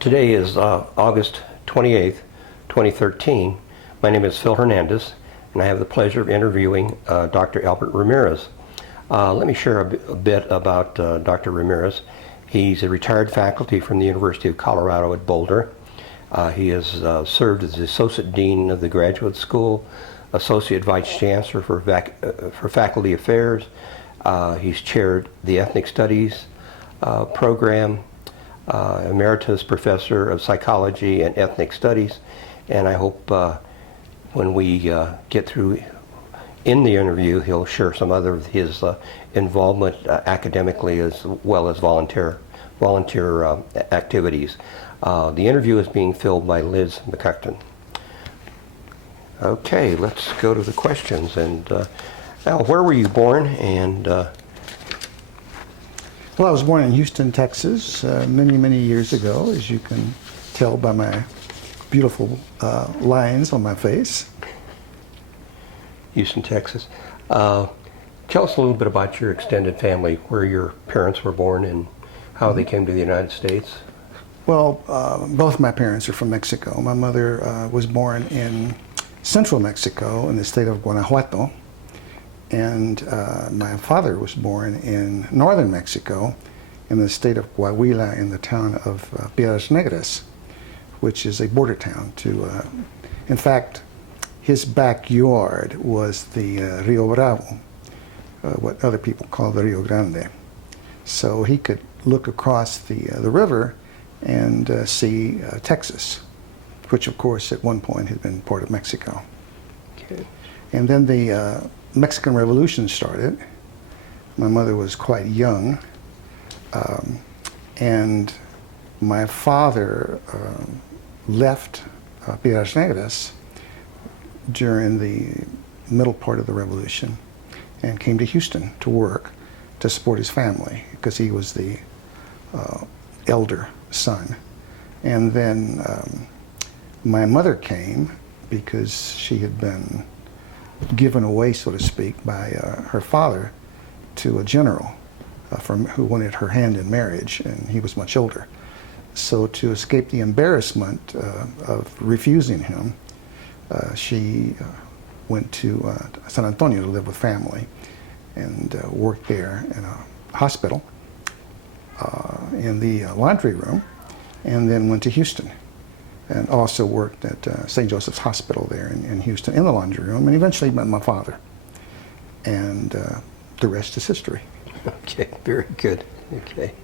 Today is August 28th, 2013. My name is Phil Hernandez, and I have the pleasure of interviewing Dr. Albert Ramirez. Let me share a bit about Dr. Ramirez. He's a retired faculty from the University of Colorado at Boulder. He has served as the Associate Dean of the Graduate School, Associate Vice Chancellor for Faculty Affairs. He's chaired the Ethnic Studies program, Emeritus Professor of Psychology and Ethnic Studies, and I hope when we get through in the interview he'll share some other of his involvement academically as well as volunteer activities. The interview is being filled by Liz McCuckton. Okay, let's go to the questions. And Al, where were you born? And well, I was born in Houston, Texas, many years ago, as you can tell by my beautiful lines on my face. Houston, Texas. Tell us a little bit about your extended family, where your parents were born and how they came to the United States. Well, both my parents are from Mexico. My mother was born in central Mexico in the state of Guanajuato. And my father was born in northern Mexico in the state of Coahuila in the town of Piedras Negras, which is a border town to, in fact, his backyard was the Rio Bravo, what other people call the Rio Grande. So he could look across the river and see Texas, which of course at one point had been part of Mexico. Okay. And then the Mexican Revolution started. My mother was quite young, and my father left Piedras Negras during the middle part of the revolution and came to Houston to work to support his family because he was the elder son. And then my mother came because she had been given away, so to speak, by her father to a general who wanted her hand in marriage, and he was much older. So to escape the embarrassment of refusing him, she went to San Antonio to live with family and worked there in a hospital in the laundry room, and then went to Houston and also worked at St. Joseph's Hospital there in Houston in the laundry room, and eventually met my father. And the rest is history. Okay, very good. Okay.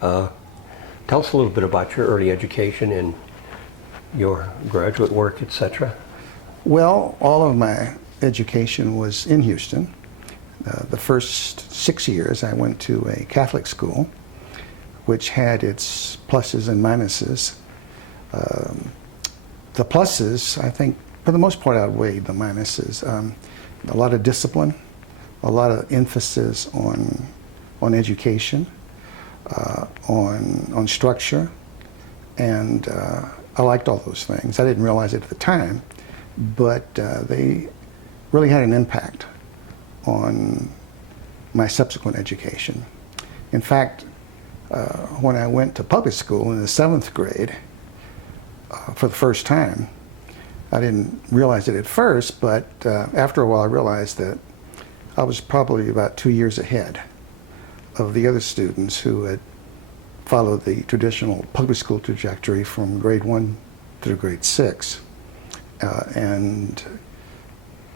Tell us a little bit about your early education and your graduate work, etc. Well, all of my education was in Houston. The first 6 years I went to a Catholic school, which had its pluses and minuses. The pluses, I think, for the most part outweighed the minuses. A lot of discipline, a lot of emphasis on education, on structure, and I liked all those things. I didn't realize it at the time, but they really had an impact on my subsequent education. In fact, when I went to public school in the 7th grade, for the first time. I didn't realize it at first, but after a while I realized that I was probably about 2 years ahead of the other students who had followed the traditional public school trajectory from grade 1 through grade 6. And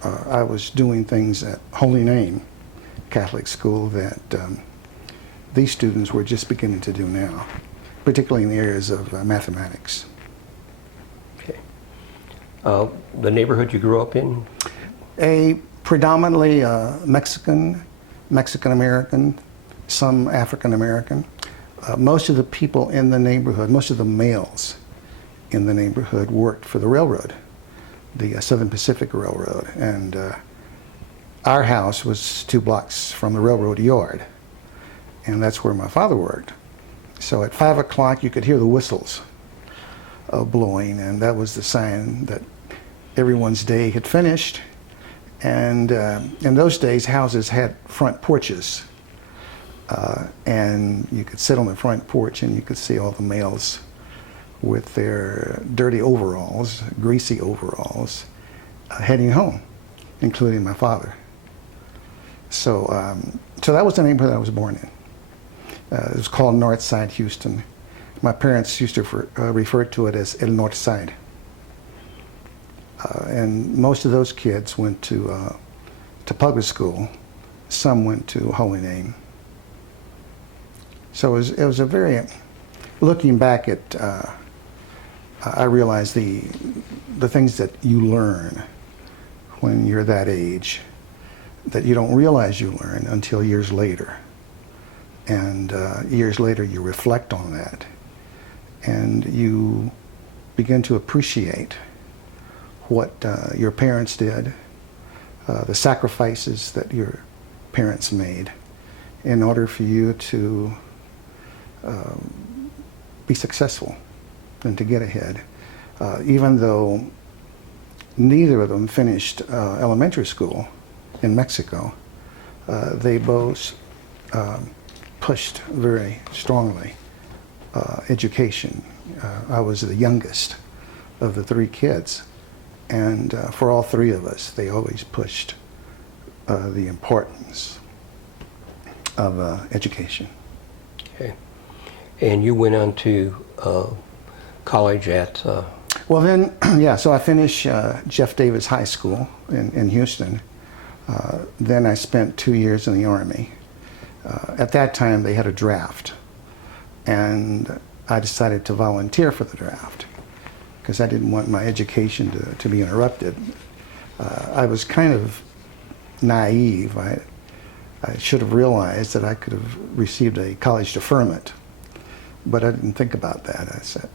I was doing things at Holy Name Catholic School that these students were just beginning to do now, particularly in the areas of mathematics. The neighborhood you grew up in? A predominantly Mexican-American, some African-American. Most of the people in the neighborhood, most of the males in the neighborhood worked for the railroad, the Southern Pacific Railroad. And our house was 2 blocks from the railroad yard. And that's where my father worked. So at 5 o'clock you could hear the whistles blowing, and that was the sign that everyone's day had finished. And in those days, houses had front porches. And you could sit on the front porch and you could see all the males with their dirty overalls, greasy overalls, heading home, including my father. So, so that was the neighborhood I was born in. It was called North Side Houston. My parents used to refer to it as El North Side. And most of those kids went to public school. Some went to Holy Name. So it was a very, looking back at, I realized the things that you learn when you're that age that you don't realize you learn until years later. And years later you reflect on that and you begin to appreciate what your parents did, the sacrifices that your parents made in order for you to be successful and to get ahead. Even though neither of them finished elementary school in Mexico, they both pushed very strongly education. I was the youngest of the three kids, and for all three of us, they always pushed the importance of education. Okay. And you went on to college at... Well then, yeah, so I finished Jeff Davis High School in Houston. Then I spent 2 years in the Army. At that time, they had a draft, and I decided to volunteer for the draft because I didn't want my education to be interrupted. I was kind of naive. I should have realized that I could have received a college deferment, but I didn't think about that.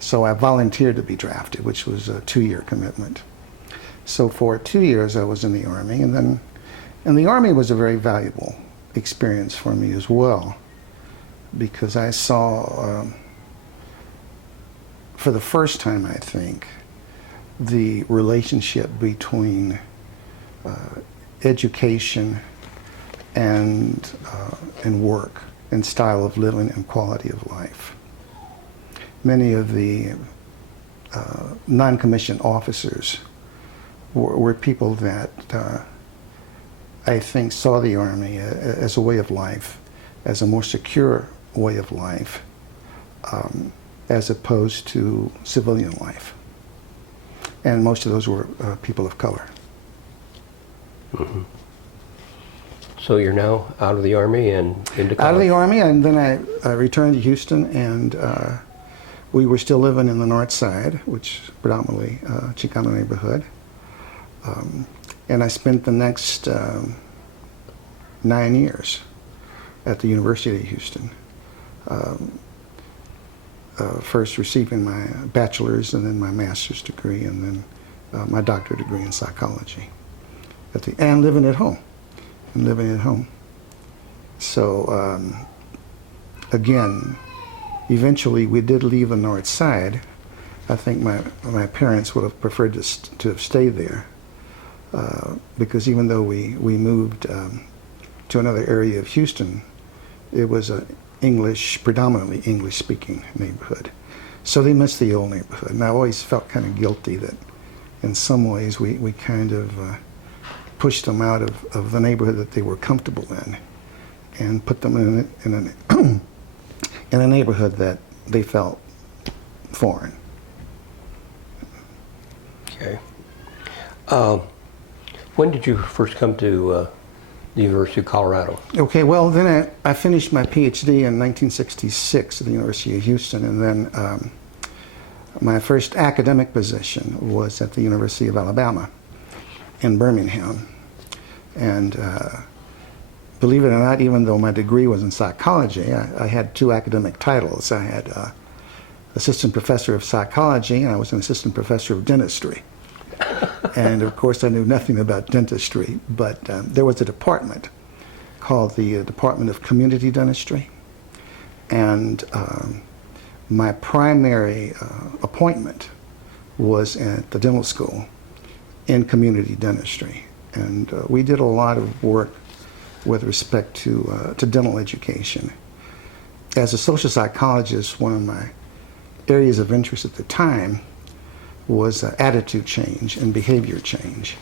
So I volunteered to be drafted, which was a 2-year commitment. So for 2 years I was in the Army, and the Army was a very valuable experience for me as well, because I saw, for the first time I think, the relationship between education and work and style of living and quality of life. Many of the non-commissioned officers were people that I think saw the Army as a way of life, as a more secure way of life, as opposed to civilian life. And most of those were people of color. Mm-hmm. So you're now out of the Army and into college? Out of the Army, and then I returned to Houston, and we were still living in the North Side, which is predominantly Chicano neighborhood. And I spent the next 9 years at the University of Houston, first receiving my bachelor's and then my master's degree and then my doctorate degree in psychology, and living at home. So again, eventually we did leave the North Side. I think my parents would have preferred to have stayed there. Because even though we moved to another area of Houston, it was a predominantly English-speaking neighborhood. So they missed the old neighborhood. And I always felt kind of guilty that in some ways we kind of pushed them out of the neighborhood that they were comfortable in and put them in a neighborhood that they felt foreign. Okay. When did you first come to the University of Colorado? Okay, well, then I finished my PhD in 1966 at the University of Houston, and then my first academic position was at the University of Alabama in Birmingham. And believe it or not, even though my degree was in psychology, I had 2 academic titles. I had assistant professor of psychology, and I was an assistant professor of dentistry. And of course I knew nothing about dentistry, but there was a department called the Department of Community Dentistry, and my primary appointment was at the dental school in community dentistry, and we did a lot of work with respect to dental education. As a social psychologist, one of my areas of interest at the time was attitude change and behavior change.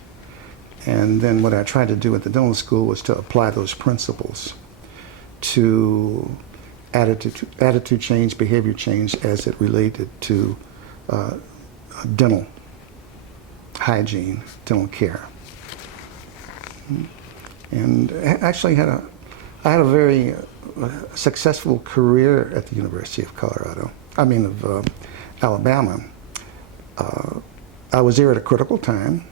And then what I tried to do at the dental school was to apply those principles to attitude change, behavior change as it related to dental hygiene, dental care. And actually I had a very successful career at the University of Alabama. I was there at a critical time.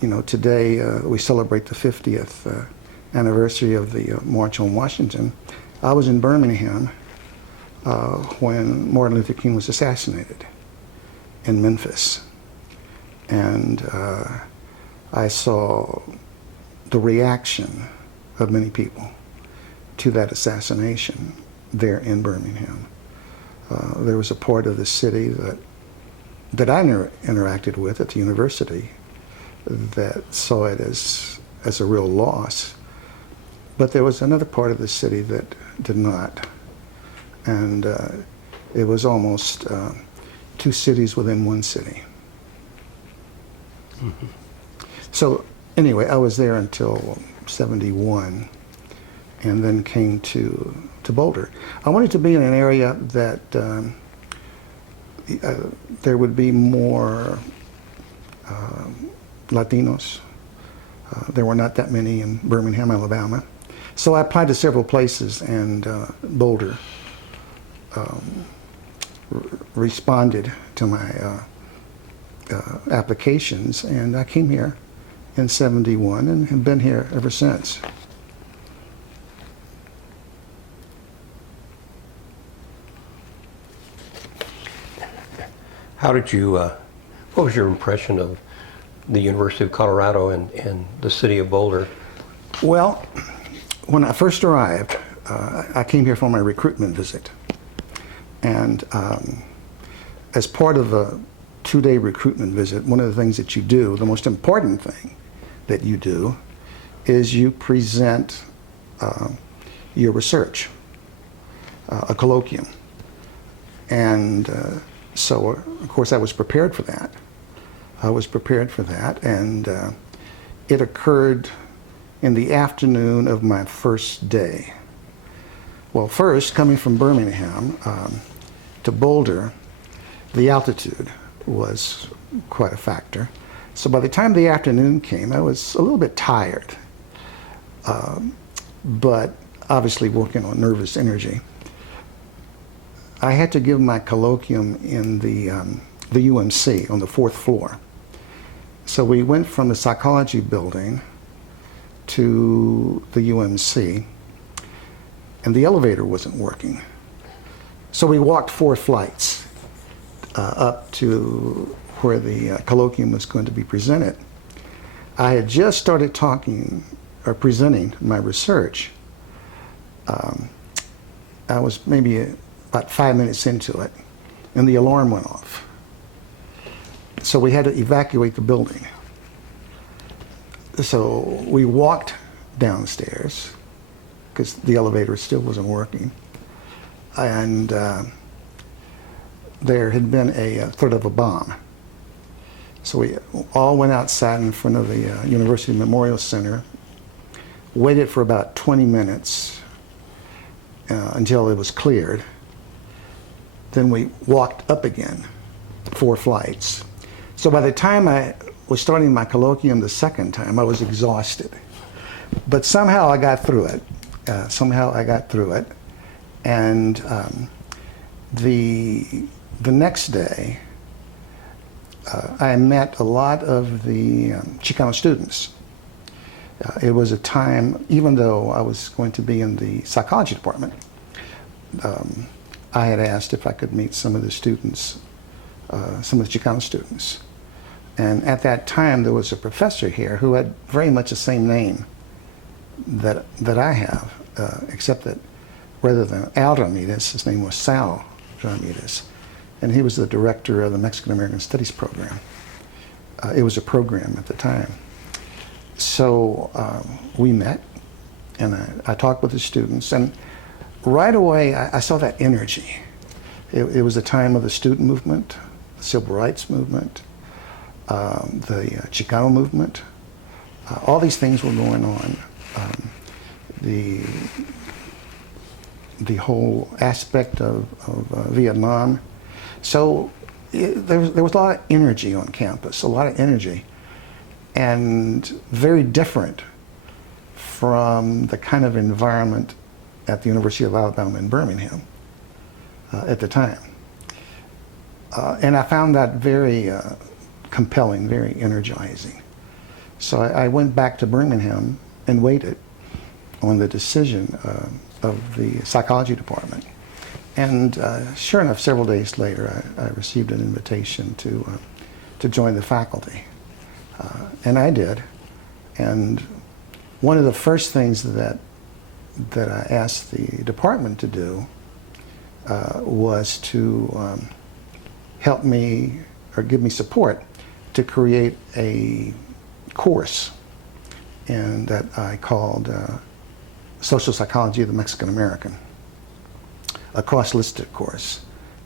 You know, today we celebrate the 50th anniversary of the March on Washington. I was in Birmingham when Martin Luther King was assassinated in Memphis. And I saw the reaction of many people to that assassination there in Birmingham. There was a part of the city that I interacted with at the university that saw it as a real loss. But there was another part of the city that did not. And it was almost two cities within one city. Mm-hmm. So anyway, I was there until 71 and then came to Boulder. I wanted to be in an area that there would be more Latinos. There were not that many in Birmingham, Alabama. So I applied to several places, and Boulder responded to my applications, and I came here in 71 and have been here ever since. How did you, what was your impression of the University of Colorado and the city of Boulder? Well, when I first arrived, I came here for my recruitment visit. And as part of a 2-day recruitment visit, one of the things that you do, the most important thing that you do, is you present your research, a colloquium. And so, of course, I was prepared for that. And it occurred in the afternoon of my first day. Well, first, coming from Birmingham to Boulder, the altitude was quite a factor. So by the time the afternoon came, I was a little bit tired, but obviously working on nervous energy. I had to give my colloquium in the UMC on the 4th floor. So we went from the psychology building to the UMC, and the elevator wasn't working. So we walked 4 flights up to where the colloquium was going to be presented. I had just started talking or presenting my research. I was maybe about 5 minutes into it, and the alarm went off. So we had to evacuate the building. So we walked downstairs because the elevator still wasn't working. And there had been a threat of a bomb. So we all went outside in front of the University Memorial Center, waited for about 20 minutes until it was cleared. Then we walked up again, 4 flights. So by the time I was starting my colloquium the second time, I was exhausted. But somehow I got through it. And the next day, I met a lot of the Chicano students. It was a time, even though I was going to be in the psychology department, I had asked if I could meet some of the students, some of the Chicano students. And at that time, there was a professor here who had very much the same name that I have, except that rather than Al Ramirez, his name was Sal Ramirez. And he was the director of the Mexican American Studies program. It was a program at the time. So we met, and I talked with the students, and right away I saw that energy. It was a time of the student movement, the civil rights movement, the Chicano movement. All these things were going on. The whole aspect of Vietnam. So there was a lot of energy on campus, a lot of energy, and very different from the kind of environment at the University of Alabama in Birmingham at the time. And I found that very compelling, very energizing. So I went back to Birmingham and waited on the decision of the psychology department. And sure enough, several days later, I received an invitation to join the faculty. And I did. And one of the first things that I asked the department to do was to help me or give me support to create a course, and that I called Social Psychology of the Mexican American, a cross-listed course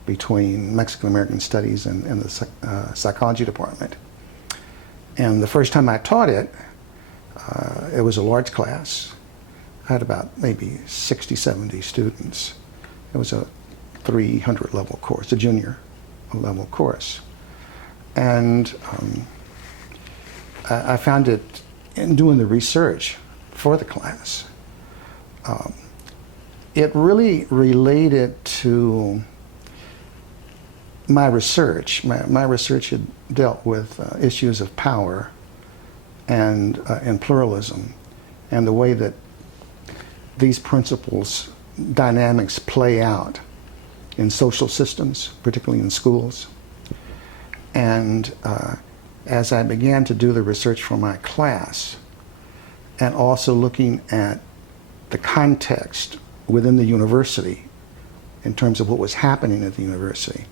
between Mexican American Studies and the psychology department. And the first time I taught it, it was a large class. I had about maybe 60, 70 students. It was a 300 level course, a junior level course. And I found it, in doing the research for the class, it really related to my research. My research had dealt with issues of power and pluralism, and the way that these principles, dynamics play out in social systems, particularly in schools. And as I began to do the research for my class, and also looking at the context within the university in terms of what was happening at the university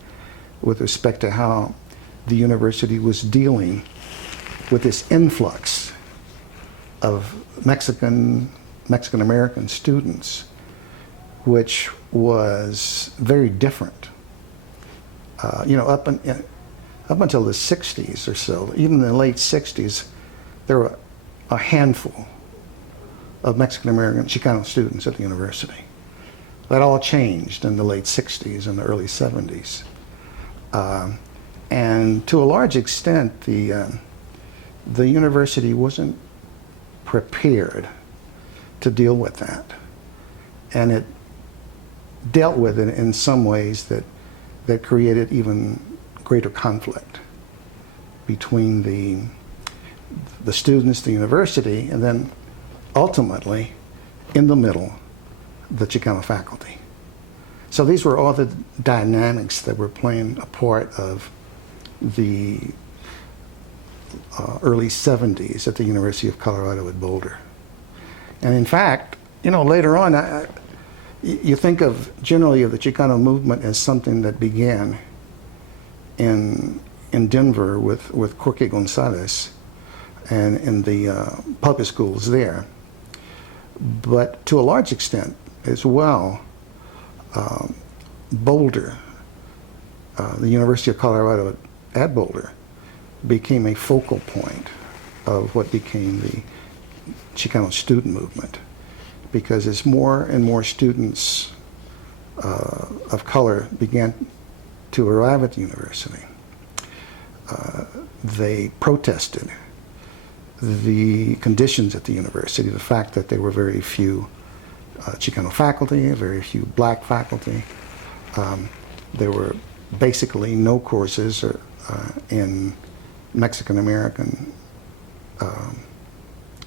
with respect to how the university was dealing with this influx of Mexican American students, which was very different. Up until the 60s or so, even in the late 60s, there were a handful of Mexican American Chicano students at the university. That all changed in the late 60s and the early 70s. And to a large extent, the university wasn't prepared to deal with that. And it dealt with it in some ways that created even greater conflict between the students, the university, and then ultimately, in the middle, the Chicano faculty. So these were all the dynamics that were playing a part of the early 70s at the University of Colorado at Boulder. And in fact, later on, you think generally of the Chicano movement as something that began in Denver with Jorge Gonzalez and in the public schools there. But to a large extent as well, Boulder, the University of Colorado at Boulder, became a focal point of what became the Chicano student movement, because as more and more students of color began to arrive at the university, they protested the conditions at the university, the fact that there were very few Chicano faculty, very few black faculty. There were basically no courses in Mexican American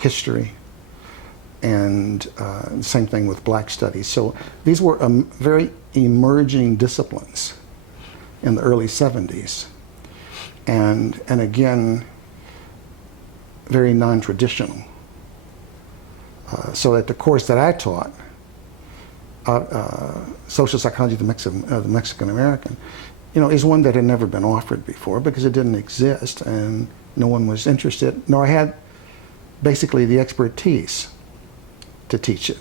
history, and same thing with black studies. So these were very emerging disciplines in the early 70s, and again, very non-traditional. So that the course that I taught, Social Psychology of the Mexican American, is one that had never been offered before because it didn't exist and no one was interested, nor had basically the expertise to teach it.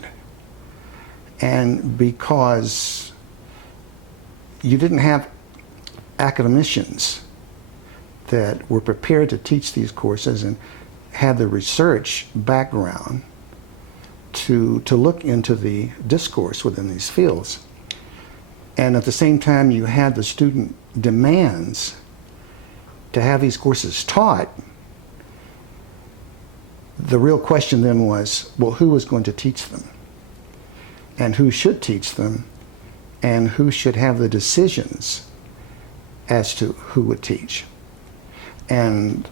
And because you didn't have academicians that were prepared to teach these courses and had the research background to look into the discourse within these fields. And at the same time, you had the student demands to have these courses taught. The real question then was, well, who was going to teach them? And who should teach them? And who should have the decisions as to who would teach? And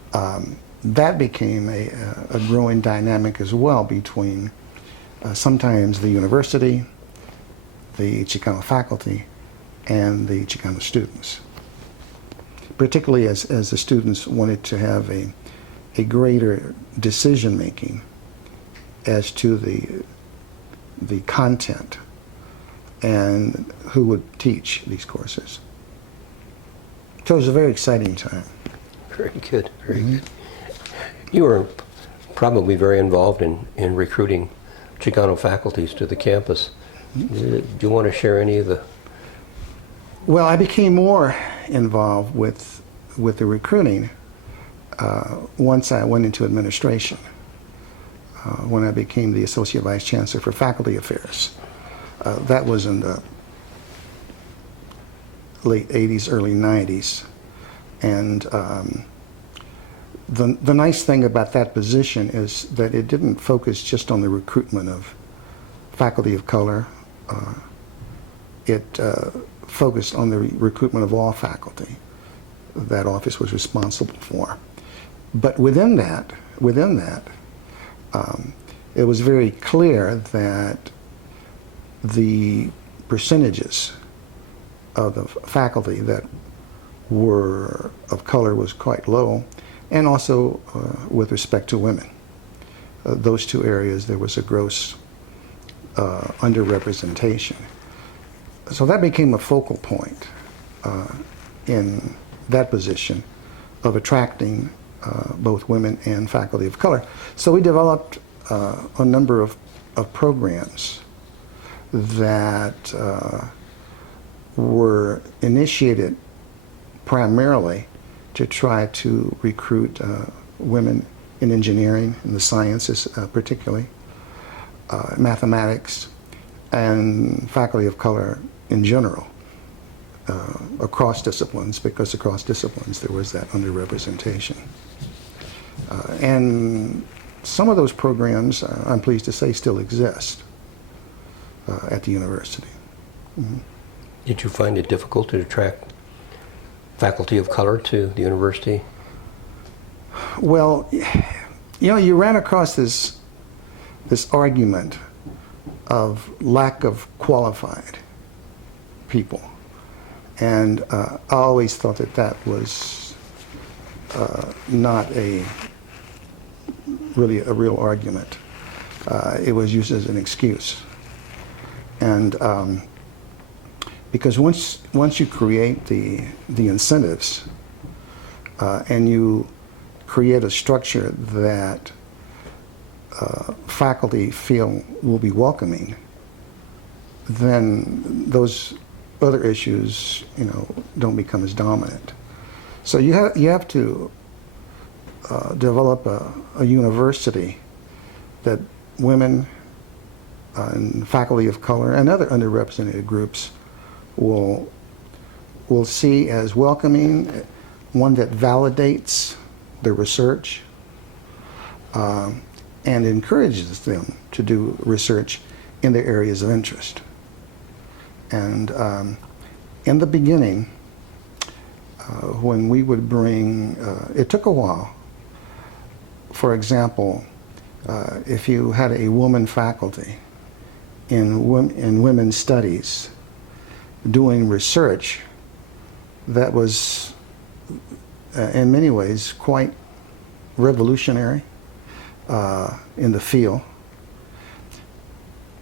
that became a growing dynamic as well between sometimes the university, the Chicano faculty, and the Chicano students. Particularly as the students wanted to have a greater decision making as to the content and who would teach these courses. So it was a very exciting time. Very good, very good. You were probably very involved in recruiting Chicano faculties to the campus. Do you want to share any of the... Well, I became more involved with the recruiting once I went into administration, when I became the Associate Vice Chancellor for Faculty Affairs. That was in the late 80s, early 90s. And the nice thing about that position is that it didn't focus just on the recruitment of faculty of color. It focused on the recruitment of all faculty that office was responsible for. But within that, it was very clear that the percentages of the faculty that were of color was quite low, and also with respect to women. Those two areas, there was a gross underrepresentation. So that became a focal point in that position of attracting both women and faculty of color. So we developed a number of programs that were initiated primarily to try to recruit women in engineering, in the sciences particularly, mathematics, and faculty of color in general, across disciplines, because across disciplines there was that underrepresentation. And some of those programs, I'm pleased to say, still exist at the university. Mm-hmm. Did you find it difficult to attract faculty of color to the university? Well, you ran across this argument of lack of qualified people, and I always thought that was not really a real argument. It was used as an excuse, and because once you create the incentives and you create a structure that faculty feel will be welcoming, then those other issues, don't become as dominant. So you have to develop a university that women and faculty of color and other underrepresented groups will see as welcoming, one that validates their research and encourages them to do research in their areas of interest. And in the beginning, when we would bring, it took a while. For example, if you had a woman faculty in women's studies doing research that was in many ways quite revolutionary in the field,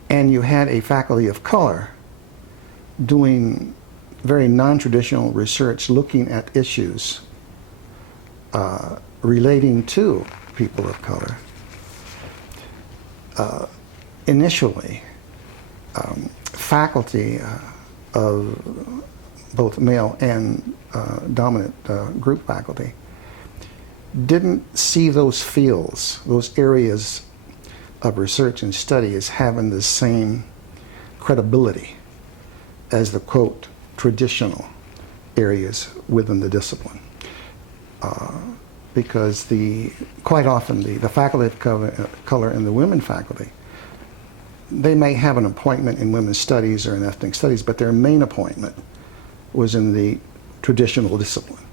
and you had a faculty of color doing very non-traditional research looking at issues relating to people of color. Initially, faculty of both male and dominant group faculty, didn't see those fields, those areas of research and study as having the same credibility as the, quote, traditional areas within the discipline. Because quite often the faculty of color and the women faculty, they may have an appointment in women's studies or in ethnic studies, but their main appointment was in the traditional discipline: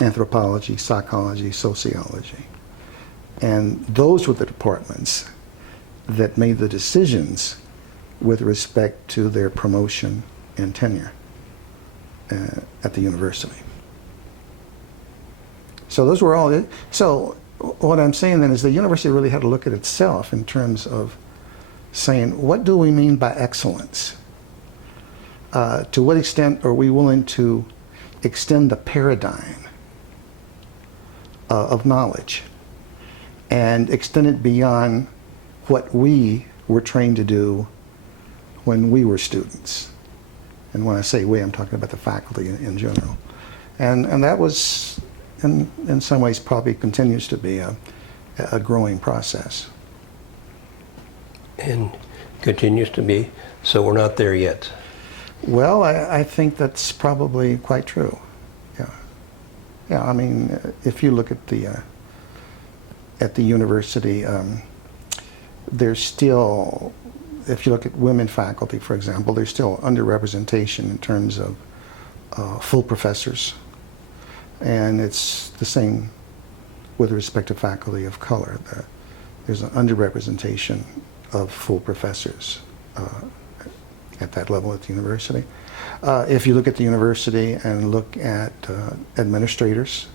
anthropology, psychology, sociology. And those were the departments that made the decisions with respect to their promotion and tenure at the university. So those were all. So what I'm saying then is the university really had to look at itself in terms of saying, what do we mean by excellence? To what extent are we willing to extend the paradigm of knowledge and extend it beyond what we were trained to do when we were students? And when I say we, I'm talking about the faculty in general. And that was, in some ways, probably continues to be a growing process. And continues to be, so we're not there yet. Well, I think that's probably quite true. Yeah. Yeah, I mean, if you look at the university, there's still, if you look at women faculty, for example, there's still underrepresentation in terms of full professors. And it's the same with respect to faculty of color. There's an underrepresentation of full professors at that level at the university. If you look at the university and look at administrators,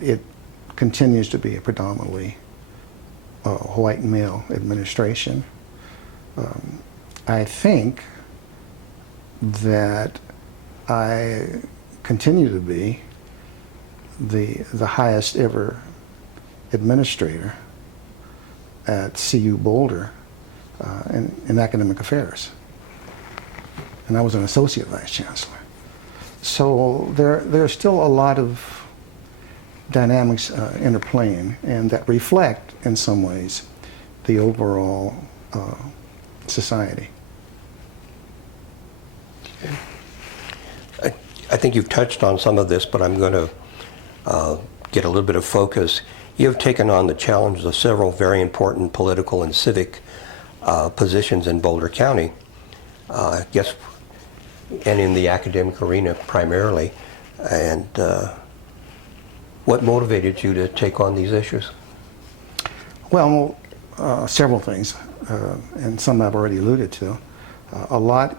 it continues to be a predominantly white male administration. I think that I continue to be the highest ever administrator at CU Boulder in academic affairs. And I was an associate vice chancellor. So there's still a lot of dynamics interplaying, and that reflect, in some ways, the overall society. I think you've touched on some of this, but I'm going to get a little bit of focus. You have taken on the challenge of several very important political and civic positions in Boulder County, I guess, and in the academic arena primarily. And what motivated you to take on these issues? Well, several things, and some I've already alluded to. A lot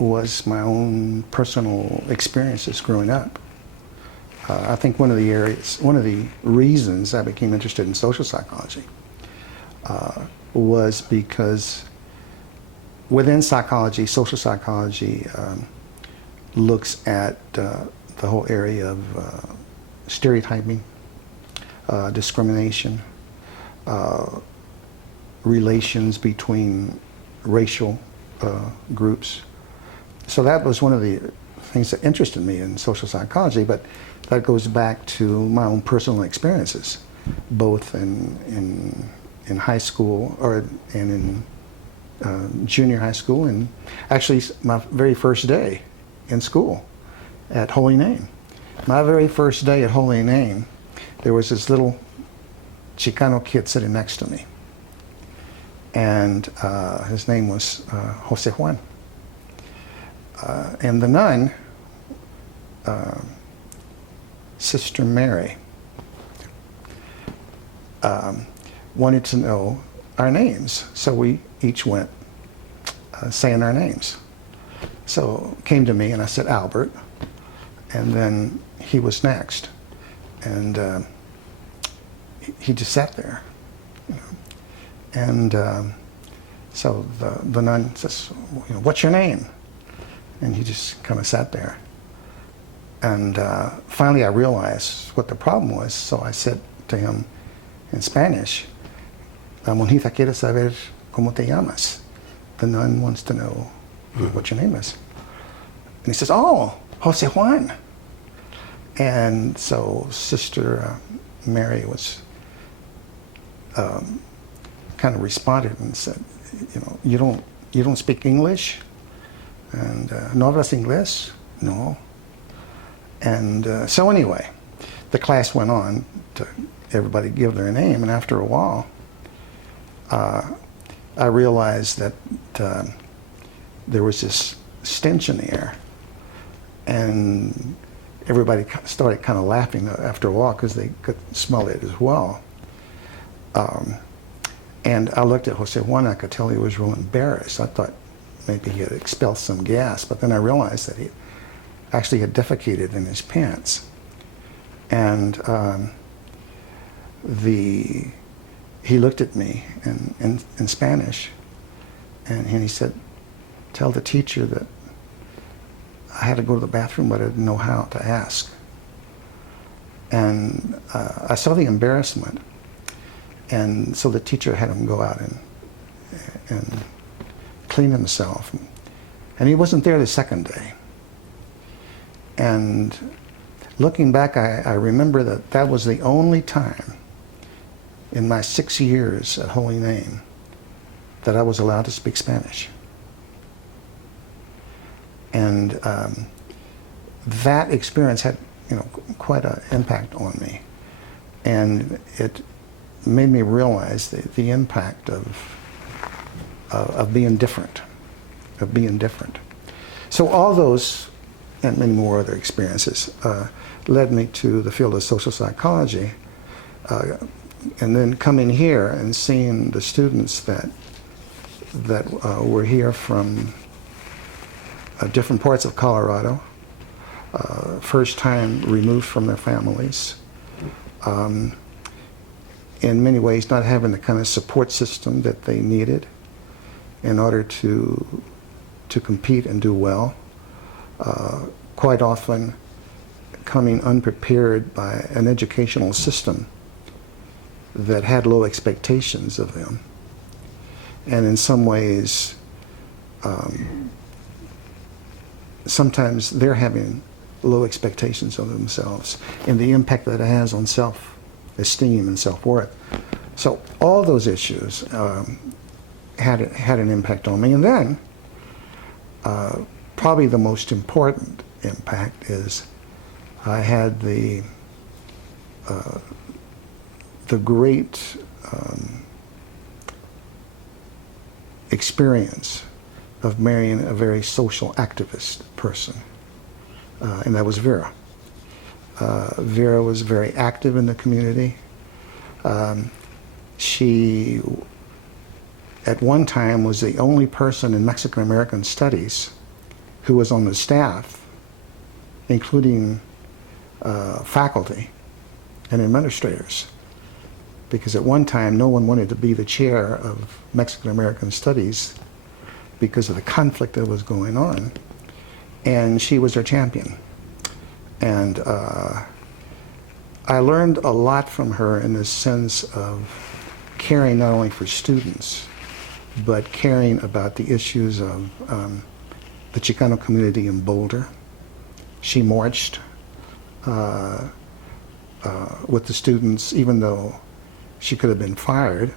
was my own personal experiences growing up. I think one of the reasons I became interested in social psychology was because within psychology, social psychology looks at the whole area of stereotyping, discrimination, relations between racial groups. So that was one of the things that interested me in social psychology, but that goes back to my own personal experiences, both in high school and in junior high school, and actually my very first day in school at Holy Name. My very first day at Holy Name, there was this little Chicano kid sitting next to me, and his name was Jose Juan. And the nun, Sister Mary, wanted to know our names, so we each went saying our names. So came to me and I said Albert, and then he was next, and he just sat there, you know. And so the nun says, you know, "What's your name?" And he just kind of sat there. And finally I realized what the problem was, so I said to him in Spanish, "La monjita quiere saber cómo te llamas." The nun wants to know what your name is. And he says, "Oh, Jose Juan." And so Sister Mary was kind of responded and said, you don't speak English? And ¿No hablas inglés? No. And so anyway, the class went on to everybody give their name, and after a while, I realized that there was this stench in the air, and everybody started kind of laughing after a while because they could smell it as well. And I looked at Jose Juan, I could tell he was real embarrassed. I thought maybe he had expelled some gas, but then I realized that he actually had defecated in his pants. And he looked at me in Spanish, and he said, "Tell the teacher that I had to go to the bathroom, but I didn't know how to ask." And I saw the embarrassment, and so the teacher had him go out and clean himself. And he wasn't there the second day. And looking back, I remember that was the only time in my 6 years at Holy Name that I was allowed to speak Spanish. And that experience had, quite an impact on me, and it made me realize the impact of being different, So all those and many more other experiences led me to the field of social psychology, and then coming here and seeing the students that were here from different parts of Colorado, first time removed from their families, in many ways not having the kind of support system that they needed in order to compete and do well, quite often coming unprepared by an educational system that had low expectations of them, and in some ways sometimes they're having low expectations of themselves and the impact that it has on self-esteem and self-worth. So all those issues had an impact on me. And then probably the most important impact is I had the great experience of marrying a very social activist person, and that was Vera. Vera was very active in the community. She, at one time, was the only person in Mexican American Studies who was on the staff, including faculty and administrators, because at one time no one wanted to be the chair of Mexican American Studies because of the conflict that was going on, and she was their champion. And I learned a lot from her in the sense of caring not only for students, but caring about the issues of the Chicano community in Boulder. She marched with the students, even though she could have been fired,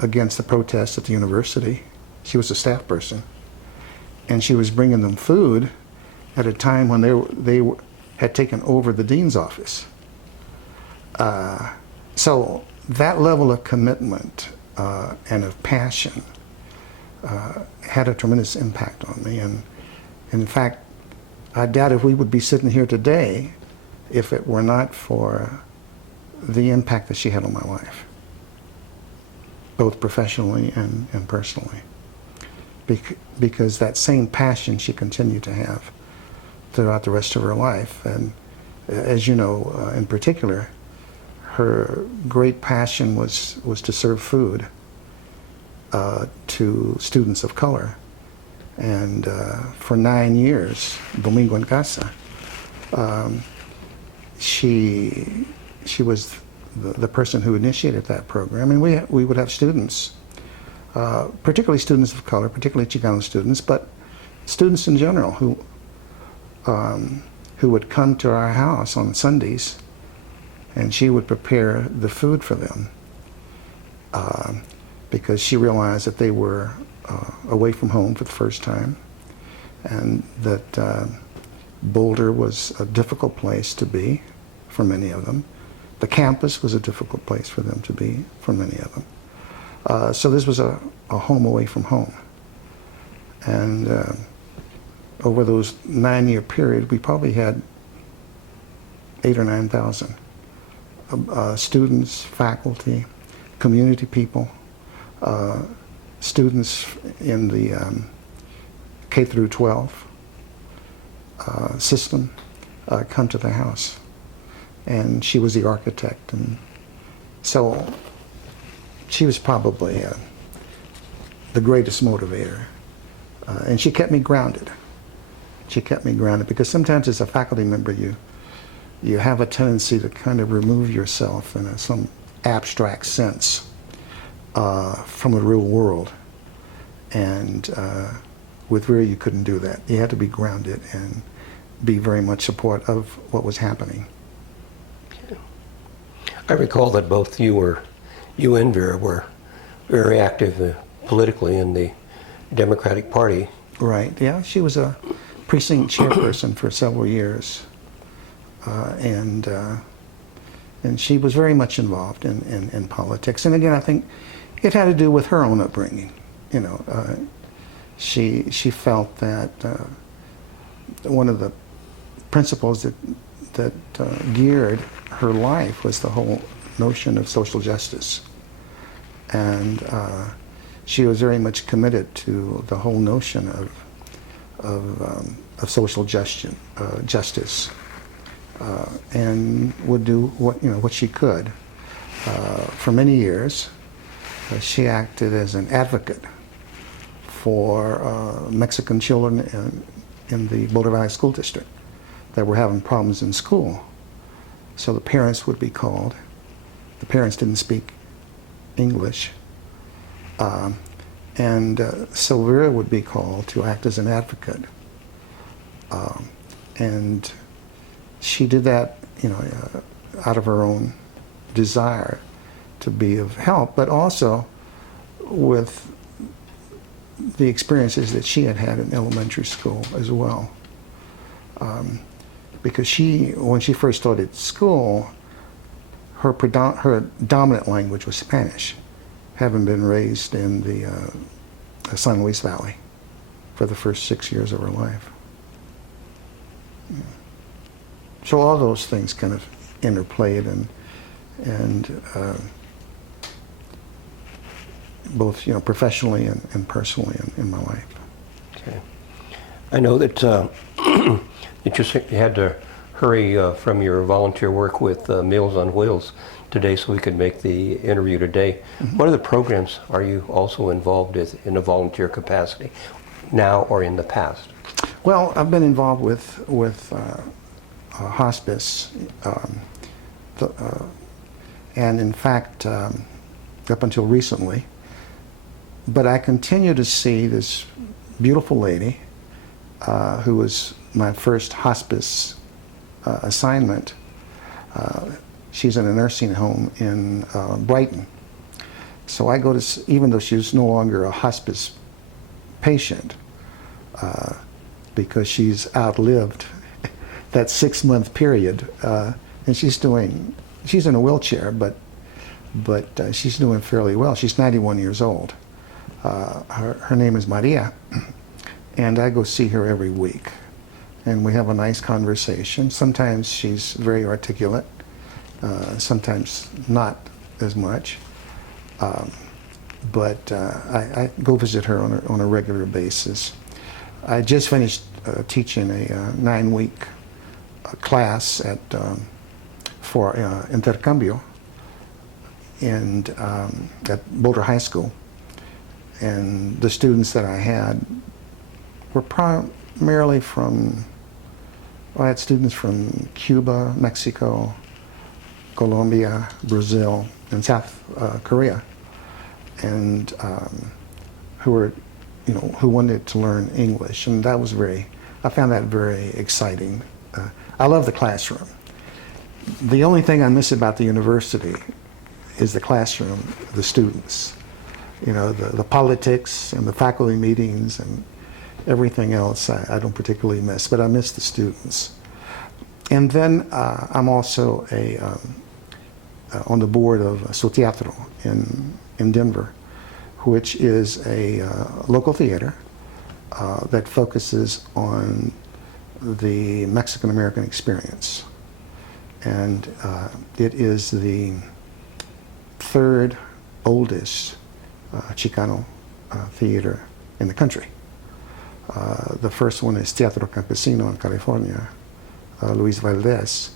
against the protests at the university. She was a staff person, and she was bringing them food at a time when they had taken over the dean's office. So that level of commitment and of passion had a tremendous impact on me. And in fact, I doubt if we would be sitting here today if it were not for the impact that she had on my life, both professionally and personally. Because that same passion she continued to have throughout the rest of her life. And as you know, in particular, her great passion was to serve food to students of color. And for 9 years, Domingo en Casa, she was the person who initiated that program. And we would have students, particularly students of color, particularly Chicano students, but students in general who would come to our house on Sundays, and she would prepare the food for them because she realized that they were away from home for the first time, and that Boulder was a difficult place to be for many of them. The campus was a difficult place for them to be for many of them. So this was a home away from home. And over those 9-year period, we probably had 8,000 or 9,000 students, faculty, community people, students in the K through 12 system come to the house. And she was the architect, and so she was probably the greatest motivator. And she kept me grounded. She kept me grounded because sometimes as a faculty member you have a tendency to kind of remove yourself in some abstract sense from the real world. And with Vera you couldn't do that. You had to be grounded and be very much support of what was happening. I recall that both you and Vera were very active politically in the Democratic Party. Right, yeah, she was a precinct chairperson for several years. And she was very much involved in politics. And again, I think it had to do with her own upbringing. You know, she felt that one of the principles that geared her life was the whole notion of social justice. And she was very much committed to the whole notion of social justice, and would do what she could. For many years, she acted as an advocate for Mexican children in the Boulder Valley School District that were having problems in school. So the parents would be called. The parents didn't speak English. So Vera would be called to act as an advocate. And she did that, out of her own desire to be of help, but also with the experiences that she had had in elementary school as well. Because when she first started school, her dominant language was Spanish, having been raised in the San Luis Valley for the first 6 years of her life. Yeah. So all those things kind of interplayed and both professionally and personally in my life. Okay. I know that that you had to hurry from your volunteer work with Meals on Wheels today so we could make the interview today. Mm-hmm. What other programs are you also involved with in a volunteer capacity, now or in the past? Well, I've been involved with hospice, and in fact, up until recently. But I continue to see this beautiful lady who was my first hospice assignment. She's in a nursing home in Brighton. So I go to, even though she's no longer a hospice patient, because she's outlived that 6-month period, and she's in a wheelchair, but she's doing fairly well. She's 91 years old. Her name is Maria, and I go see her every week, and we have a nice conversation. Sometimes she's very articulate, sometimes not as much, but I go visit her on a regular basis. I just finished teaching a 9-week class for intercambio at Boulder High School. And the students that I had were primarily I had students from Cuba, Mexico, Colombia, Brazil, and South Korea, and who were who wanted to learn English, and that was I found that very exciting. I love the classroom. The only thing I miss about the university is the classroom, the students. The politics and the faculty meetings and everything else I don't particularly miss, but I miss the students. And then I'm also on the board of Su Teatro in Denver, which is a local theater that focuses on the Mexican American experience. And it is the third oldest Chicano theater in the country. The first one is Teatro Campesino in California, Luis Valdez,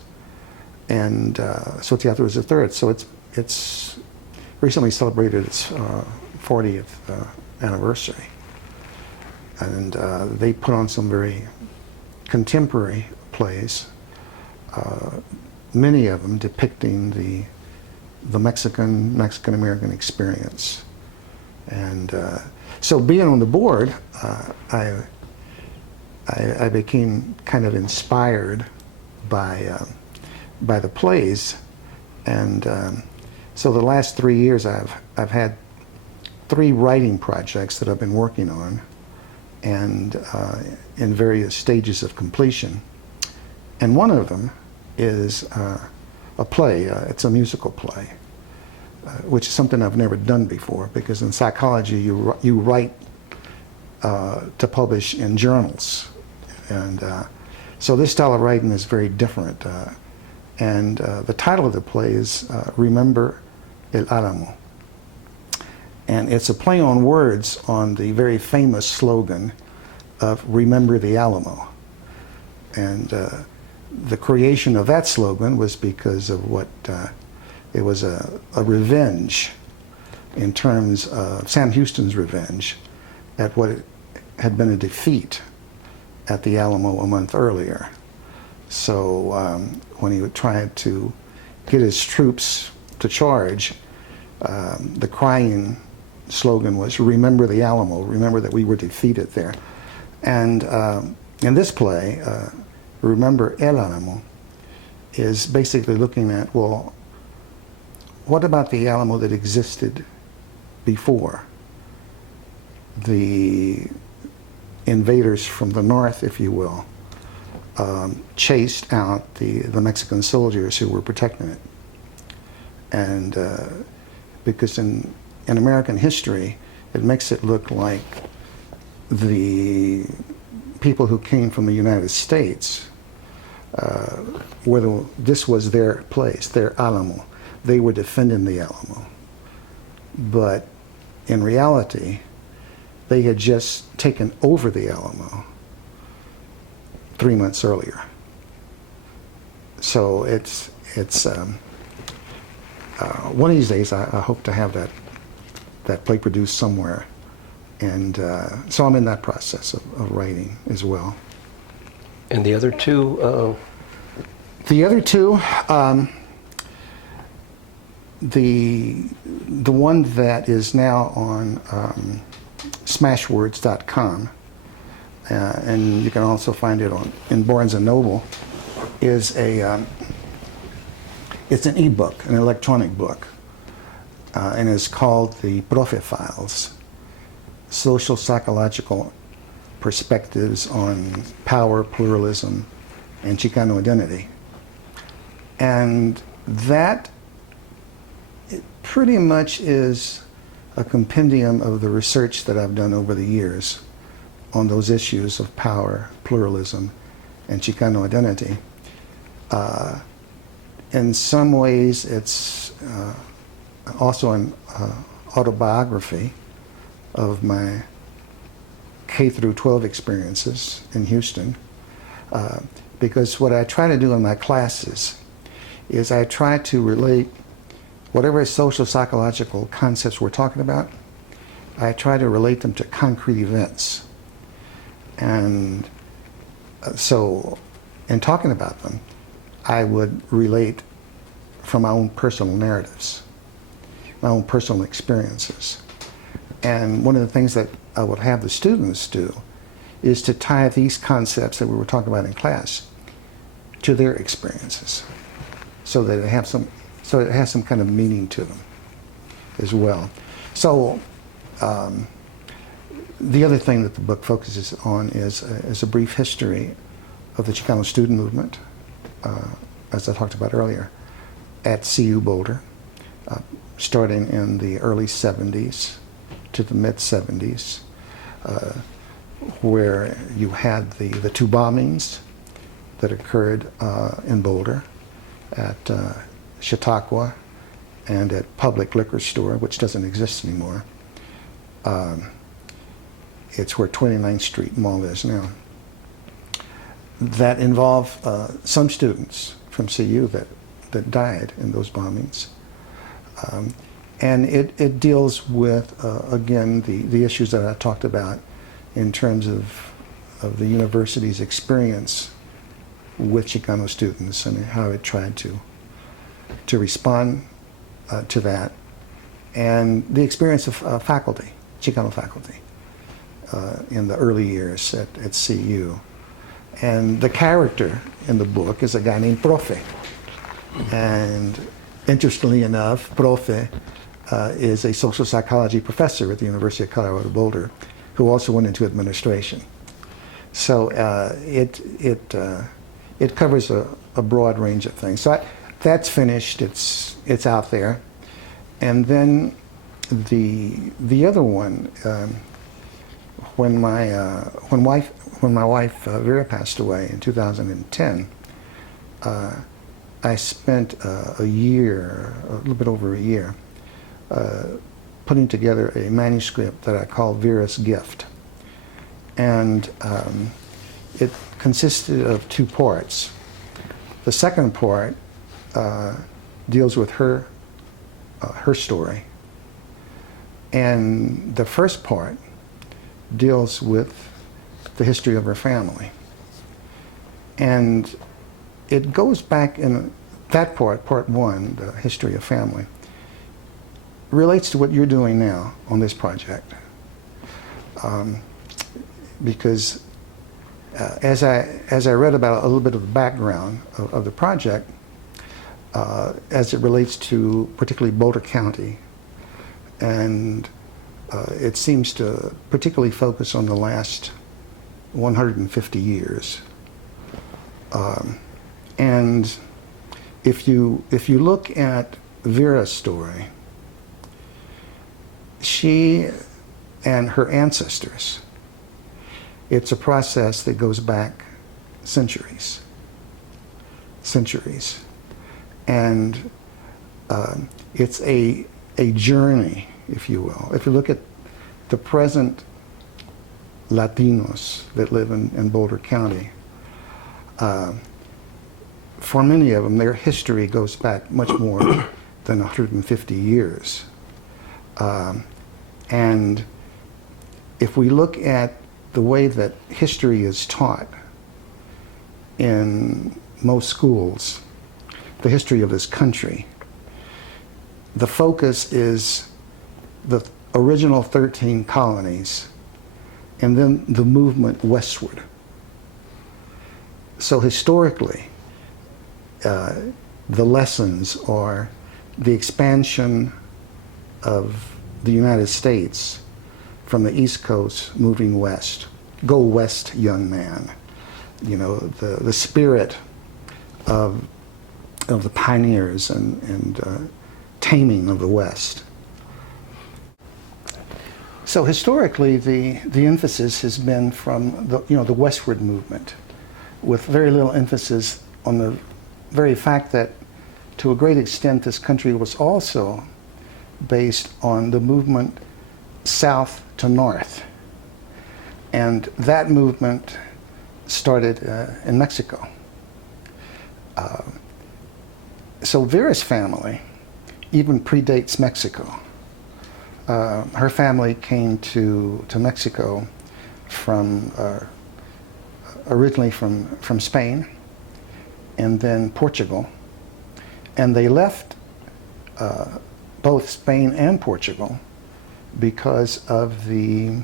and Su Teatro is the third. So it's recently celebrated its 40th anniversary, and they put on some very contemporary plays, many of them depicting the Mexican American experience. And so being on the board, I became kind of inspired by the plays, and so the last 3 years I've had 3 writing projects that I've been working on, and in various stages of completion. And one of them is a play. It's a musical play, which is something I've never done before, because in psychology you write to publish in journals, and so this style of writing is very different. And the title of the play is Remember El Álamo, and it's a play on words on the very famous slogan of Remember the Alamo. And the creation of that slogan was because of what it was a revenge in terms of Sam Houston's revenge at what had been a defeat at the Alamo a month earlier. So when he tried to get his troops to charge, the crying slogan was, Remember the Alamo, remember that we were defeated there. And in this play, Remember El Álamo is basically looking at, well, what about the Alamo that existed before the invaders from the north, if you will, chased out the Mexican soldiers who were protecting it? And because in American history, it makes it look like the people who came from the United States, this was their place, their Alamo. They were defending the Alamo. But in reality, they had just taken over the Alamo 3 months earlier. So it's one of these days I hope to have that play produced somewhere. And so I'm in that process of writing as well. And the other two? The other two, the one that is now on smashwords.com, and you can also find it in Barnes & Noble, is it's an ebook, an electronic book, and it's called the MROHP Files, Social Psychological Perspectives on Power, Pluralism, and Chicano Identity. And that pretty much is a compendium of the research that I've done over the years on those issues of power, pluralism, and Chicano identity. In some ways, it's also an autobiography of my K through 12 experiences in Houston, because what I try to do in my classes is I try to relate whatever social psychological concepts we're talking about, I try to relate them to concrete events. And so in talking about them, I would relate from my own personal narratives, my own personal experiences. And one of the things that I would have the students do is to tie these concepts that we were talking about in class to their experiences, so that it has some kind of meaning to them as well. So the other thing that the book focuses on is a brief history of the Chicano student movement, as I talked about earlier, at CU Boulder, starting in the early 70s to the mid 70s, where you had the two bombings that occurred in Boulder at Chautauqua and at Public Liquor Store, which doesn't exist anymore. It's where 29th Street Mall is now. That involved some students from CU that died in those bombings. And it deals with, again, the issues that I talked about in terms of the university's experience with Chicano students and how it tried to respond to that, and the experience of faculty, Chicano faculty, in the early years at CU. And the character in the book is a guy named Profe. And interestingly enough, Profe is a social psychology professor at the University of Colorado Boulder, who also went into administration. So it covers a broad range of things. So that's finished. It's out there. And then the other one, when my wife Vera passed away in 2010, I spent a year, a little bit over a year, putting together a manuscript that I call Vera's Gift. And it consisted of two parts. The second part deals with her story. And the first part deals with the history of her family. And it goes back in that part one, the history of family, relates to what you're doing now on this project. Because as I read about a little bit of the background of the project, as it relates to particularly Boulder County, and it seems to particularly focus on the last 150 years. And if you look at Vera's story, she and her ancestors, it's a process that goes back centuries. And it's a journey, if you will. If you look at the present Latinos that live in Boulder County, for many of them, their history goes back much more than 150 years. And if we look at the way that history is taught in most schools, the history of this country, the focus is the original 13 colonies and then the movement westward. So historically, the lessons are the expansion of the United States from the East Coast moving west. Go west, young man. You know, the spirit of the pioneers and taming of the West. So historically, the emphasis has been from the westward movement, with very little emphasis on the very fact that, to a great extent, this country was also based on the movement south to north. And that movement started in Mexico. So Vera's family even predates Mexico. Her family came to Mexico from originally from Spain and then Portugal, and they left both Spain and Portugal because of the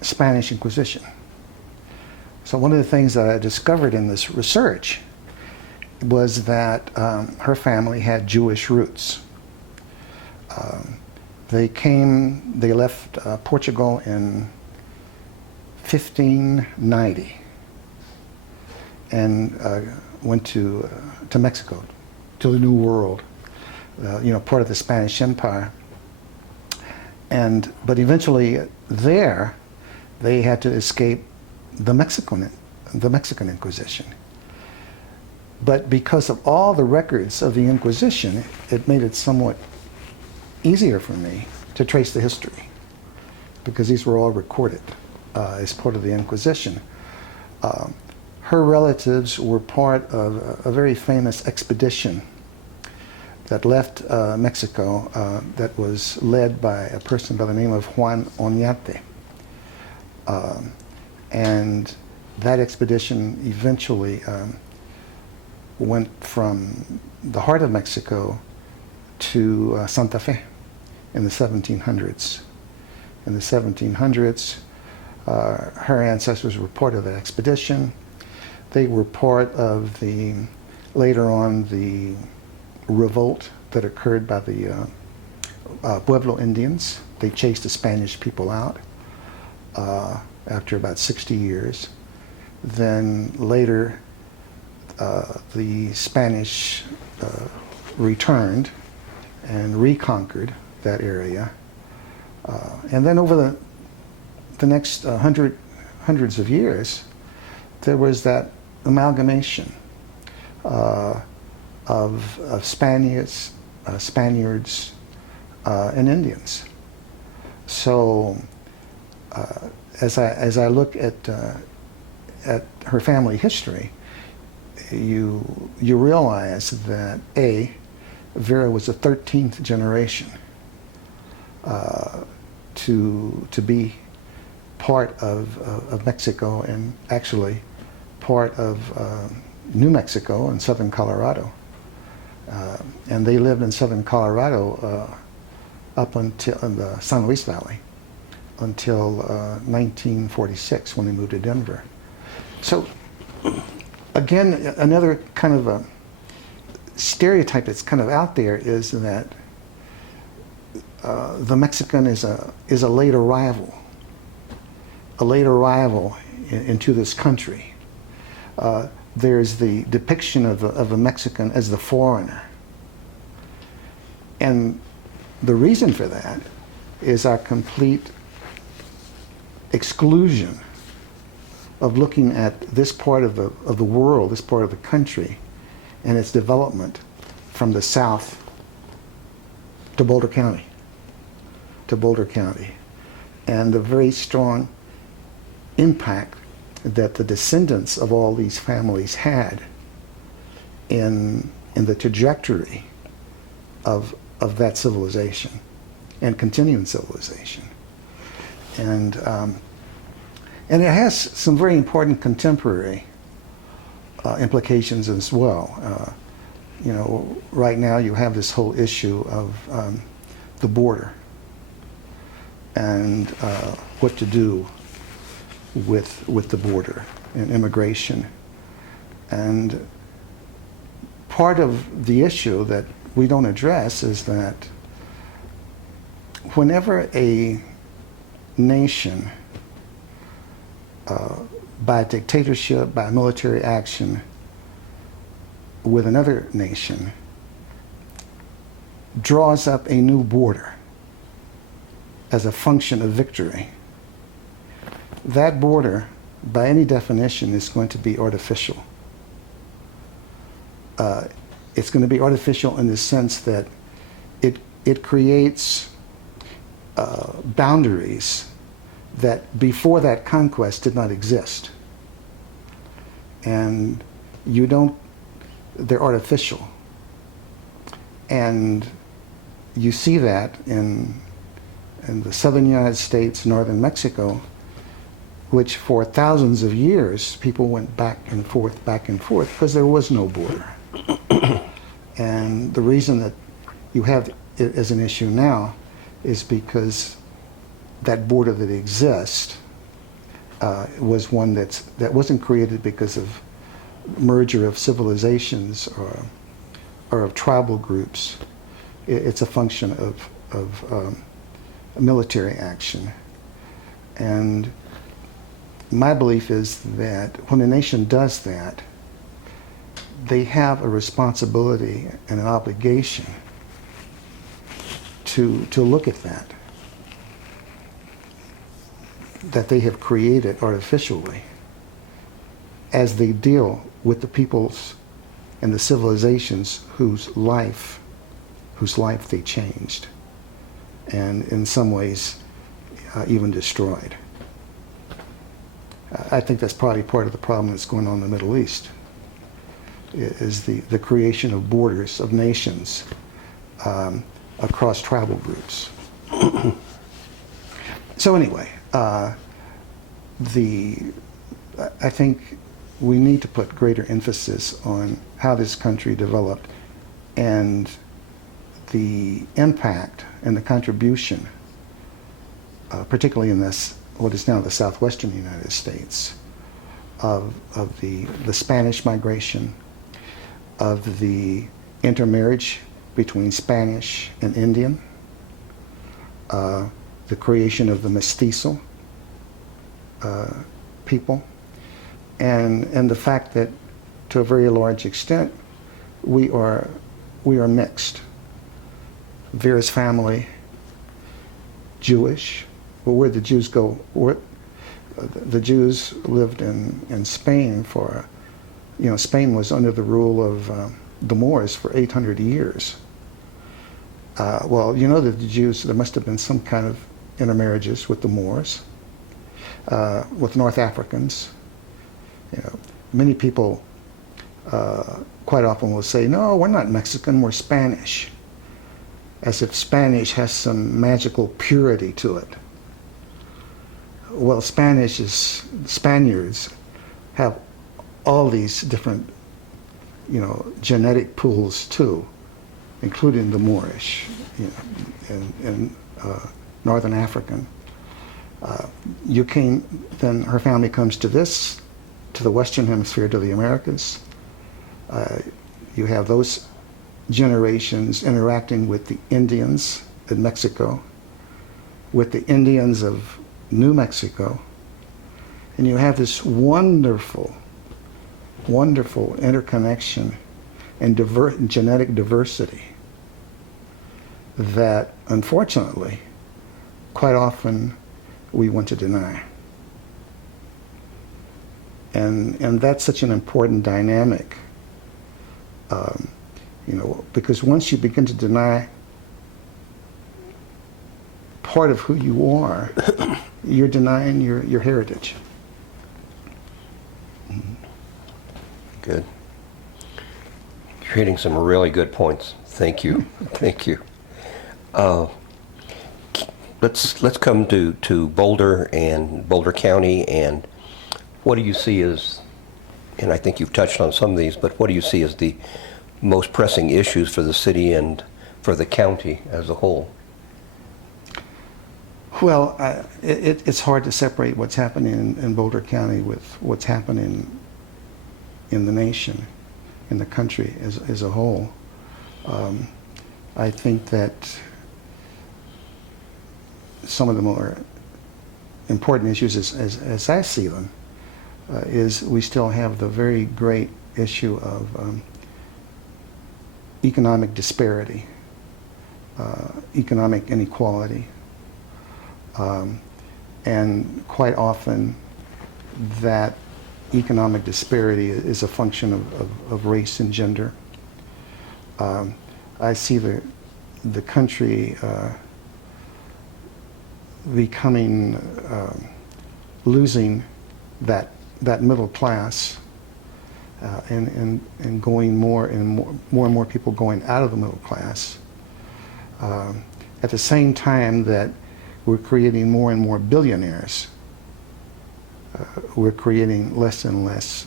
Spanish Inquisition. So one of the things that I discovered in this research was that her family had Jewish roots. They left Portugal in 1590 and went to Mexico, to the New World, part of the Spanish Empire. But eventually there, they had to escape the Mexican Inquisition. But because of all the records of the Inquisition, it made it somewhat easier for me to trace the history, because these were all recorded as part of the Inquisition. Her relatives were part of a very famous expedition that left Mexico that was led by a person by the name of Juan Oñate. And that expedition eventually went from the heart of Mexico to Santa Fe in the 1700s. In the 1700s, her ancestors were part of that expedition. They were part of later on, the revolt that occurred by the Pueblo Indians. They chased the Spanish people out after about 60 years. Then later, the Spanish returned and reconquered that area. And then over the next hundreds of years, there was that amalgamation of Spaniards, and Indians. So as I look at her family history, you realize that Vera was the 13th generation to be part of Mexico, and actually part of New Mexico and southern Colorado. And they lived in southern Colorado up until in the San Luis Valley until 1946, when they moved to Denver. So again, another kind of a stereotype that's kind of out there is that the Mexican is a late arrival into this country. There's the depiction of a Mexican as the foreigner. And the reason for that is our complete exclusion of looking at this part of the world, this part of the country, and its development from the south to Boulder County. And the very strong impact that the descendants of all these families had in the trajectory of that civilization and continuing civilization. And it has some very important contemporary implications as well. Right now you have this whole issue of the border and what to do with the border and immigration. And part of the issue that we don't address is that whenever a nation, by dictatorship, by military action with another nation, draws up a new border as a function of victory, that border, by any definition, is going to be artificial. It's going to be artificial in the sense that it creates boundaries that before that conquest did not exist. And they're artificial. And you see that in the southern United States, northern Mexico, which for thousands of years people went back and forth, because there was no border. And the reason that you have it as an issue now is because that border that exists was one that wasn't created because of merger of civilizations or of tribal groups. It's a function of military action. And my belief is that when a nation does that, they have a responsibility and an obligation to look at that they have created artificially as they deal with the peoples and the civilizations whose life they changed, and in some ways even destroyed. I think that's probably part of the problem that's going on in the Middle East, is the creation of borders of nations across tribal groups. So anyway, I think we need to put greater emphasis on how this country developed and the impact and the contribution, particularly in what is now the southwestern United States, of the Spanish migration, of the intermarriage between Spanish and Indian, the creation of the mestizo people, and the fact that to a very large extent we are mixed. Vera's family, Jewish. Well, where'd the Jews go? The Jews lived in Spain Spain was under the rule of the Moors for 800 years. That the Jews, there must have been some kind of intermarriages with the Moors, with North Africans. Many people quite often will say, no, we're not Mexican, we're Spanish, as if Spanish has some magical purity to it. Well, Spaniards have all these different, genetic pools too, including the Moorish, and Northern African. Then her family comes to the Western Hemisphere, to the Americas. You have those generations interacting with the Indians in Mexico, with the Indians of New Mexico, and you have this wonderful, wonderful interconnection and genetic diversity that, unfortunately, quite often we want to deny. And that's such an important dynamic, because once you begin to deny part of who you are, you're denying your heritage. Good. You're hitting some really good points. Thank you. Thank you. Let's come to Boulder and Boulder County, and what do you see as, and I think you've touched on some of these, but what do you see as the most pressing issues for the city and for the county as a whole? Well, it's hard to separate what's happening in Boulder County with what's happening in the nation, in the country as a whole. I think that some of the more important issues, as I see them, is we still have the very great issue of economic disparity, economic inequality, and quite often that economic disparity is a function of race and gender. I see the country losing that middle class, and going more and more people going out of the middle class. At the same time that we're creating more and more billionaires, we're creating less and less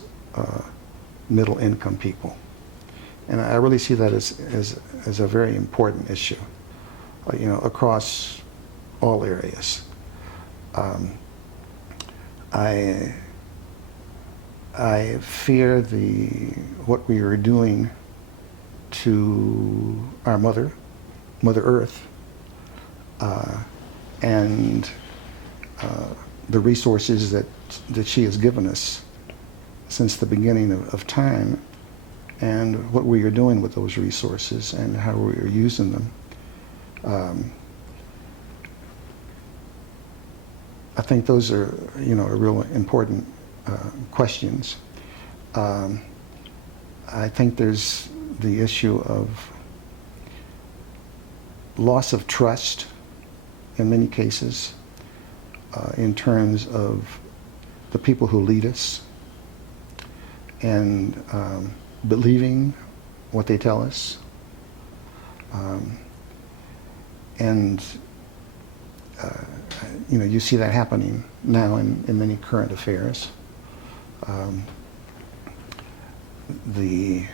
middle income people. And I really see that as a very important issue, across all areas. I fear what we are doing to our Mother Earth, and the resources that she has given us since the beginning of time, and what we are doing with those resources and how we are using them. I think those are, real important questions. I think there's the issue of loss of trust in many cases, in terms of the people who lead us, and believing what they tell us, and you see that happening now in many current affairs. The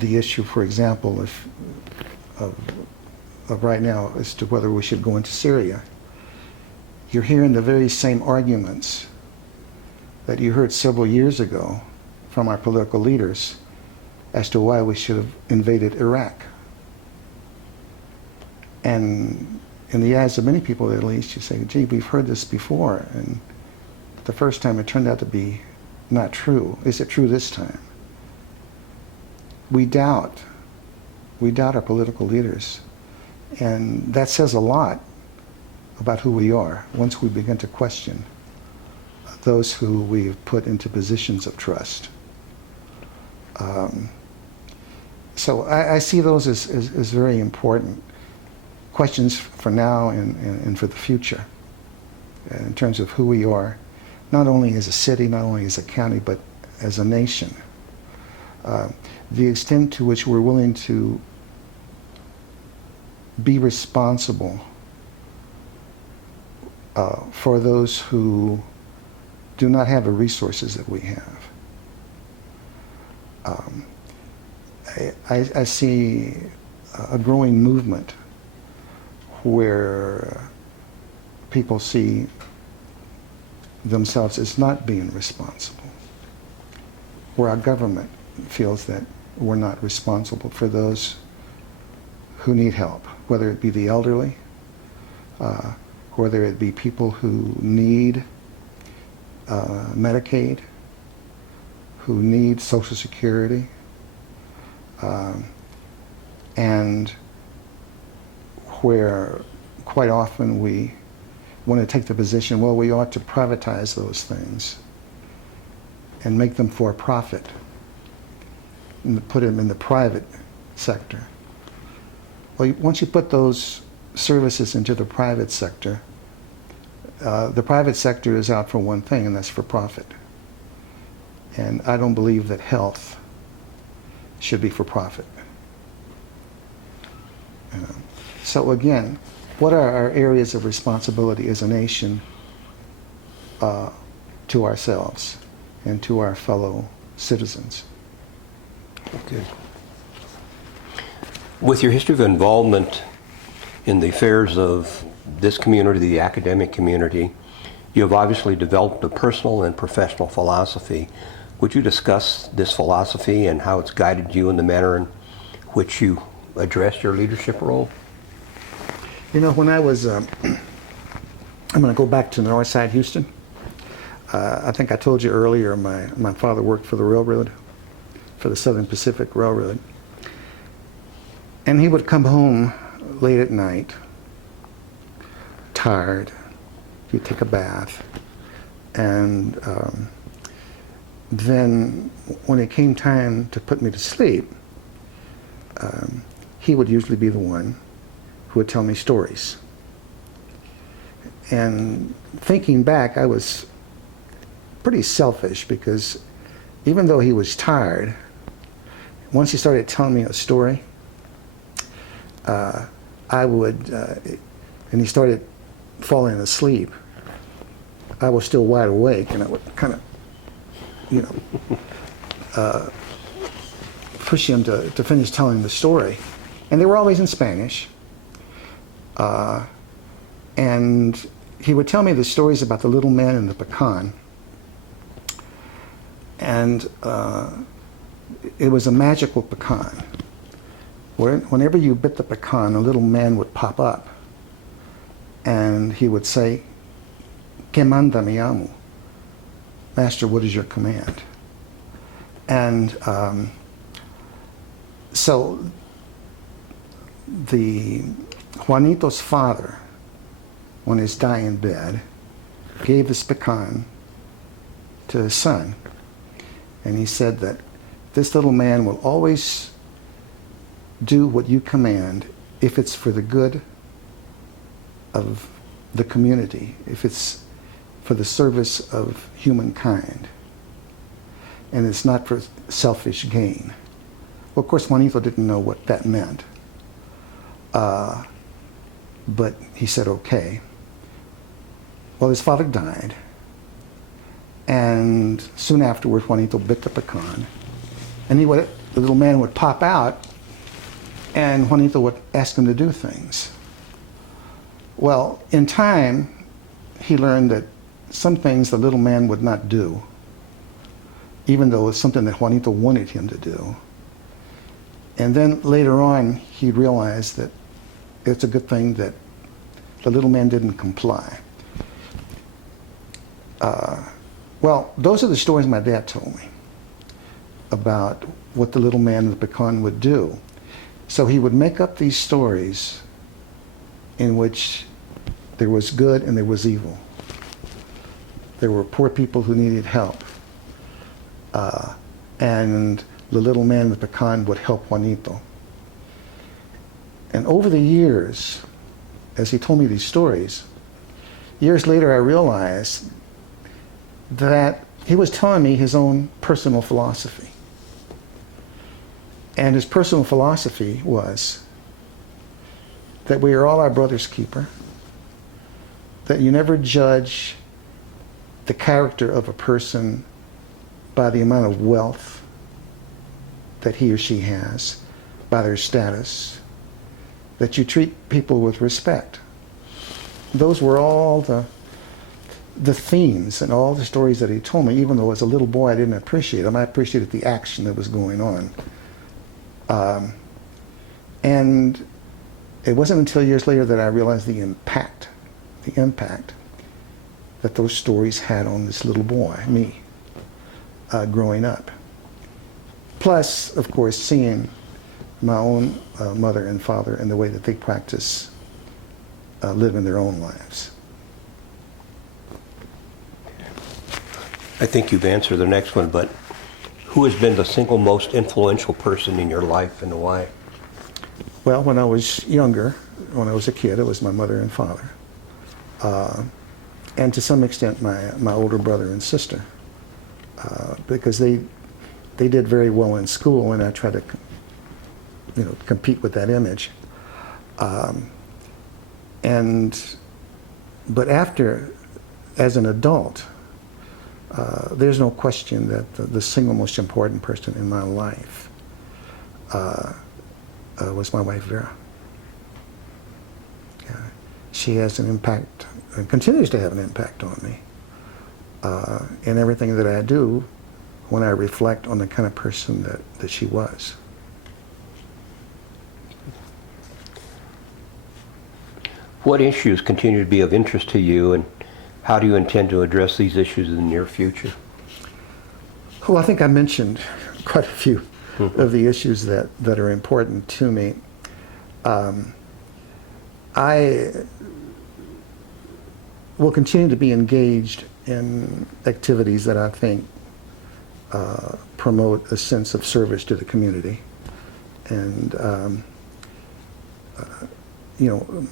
issue, for example, of right now as to whether we should go into Syria. You're hearing the very same arguments that you heard several years ago from our political leaders as to why we should have invaded Iraq. And in the eyes of many people, at least, you say, gee, we've heard this before, and the first time it turned out to be not true. Is it true this time? We doubt our political leaders, and that says a lot about who we are once we begin to question those who we've put into positions of trust. So I see those as very important questions for now and for the future, in terms of who we are, not only as a city, not only as a county, but as a nation. The extent to which we're willing to be responsible for those who do not have the resources that we have. I see a growing movement where people see themselves as not being responsible, where our government feels that we're not responsible for those who need help, whether it be the elderly, whether it be people who need Medicaid, who need Social Security, and where quite often we want to take the position, well, we ought to privatize those things and make them for profit and put them in the private sector. Well, once you put those services into the private sector is out for one thing, and that's for profit. And I don't believe that health should be for profit. So again, what are our areas of responsibility as a nation to ourselves and to our fellow citizens? Good. With your history of involvement in the affairs of this community, the academic community, you have obviously developed a personal and professional philosophy. Would you discuss this philosophy and how it's guided you in the manner in which you addressed your leadership role? When I was, I'm going to go back to Northside Houston. I think I told you earlier, my father worked for the railroad, for the Southern Pacific Railroad. And he would come home late at night, tired. He'd take a bath. And then when it came time to put me to sleep, he would usually be the one who would tell me stories. And thinking back, I was pretty selfish, because even though he was tired, once he started telling me a story, I would, and he started falling asleep, I was still wide awake, and I would kind of, push him to finish telling the story. And they were always in Spanish. And he would tell me the stories about the little man and the pecan. And it was a magical pecan. Whenever you bit the pecan, a little man would pop up. And he would say, "Que manda mi amo?" Master, what is your command? And so the Juanito's father, on his dying bed, gave this pecan to his son. And he said that this little man will always do what you command if it's for the good of the community, if it's for the service of humankind, and it's not for selfish gain. Well, of course, Juanito didn't know what that meant, but he said, okay. Well, his father died, and soon afterward, Juanito bit the pecan, and the little man would pop out, and Juanito would ask him to do things. Well, in time, he learned that some things the little man would not do, even though it's something that Juanito wanted him to do. And then later on, he realized that it's a good thing that the little man didn't comply. Well, those are the stories my dad told me about what the little man and the pecan would do. So he would make up these stories in which there was good and there was evil. There were poor people who needed help. And the little man and the pecan would help Juanito. And over the years, as he told me these stories, years later I realized that he was telling me his own personal philosophy. And his personal philosophy was that we are all our brother's keeper, that you never judge the character of a person by the amount of wealth that he or she has, by their status, that you treat people with respect. Those were all the themes and all the stories that he told me, even though as a little boy I didn't appreciate them. I appreciated the action that was going on. And it wasn't until years later that I realized the impact that those stories had on this little boy, me, growing up. Plus, of course, seeing my own mother and father and the way that they practice living their own lives. I think you've answered the next one, but who has been the single most influential person in your life and why? Well, when I was younger, when I was a kid, it was my mother and father. And to some extent, my older brother and sister. Because they did very well in school, and I tried to compete with that image. But after, as an adult, there's no question that the single most important person in my life was my wife, Vera. She has an impact, and continues to have an impact on me in everything that I do when I reflect on the kind of person that she was. What issues continue to be of interest to you, and how do you intend to address these issues in the near future? Well, I think I mentioned quite a few of the issues that are important to me. I will continue to be engaged in activities that I think promote a sense of service to the community. And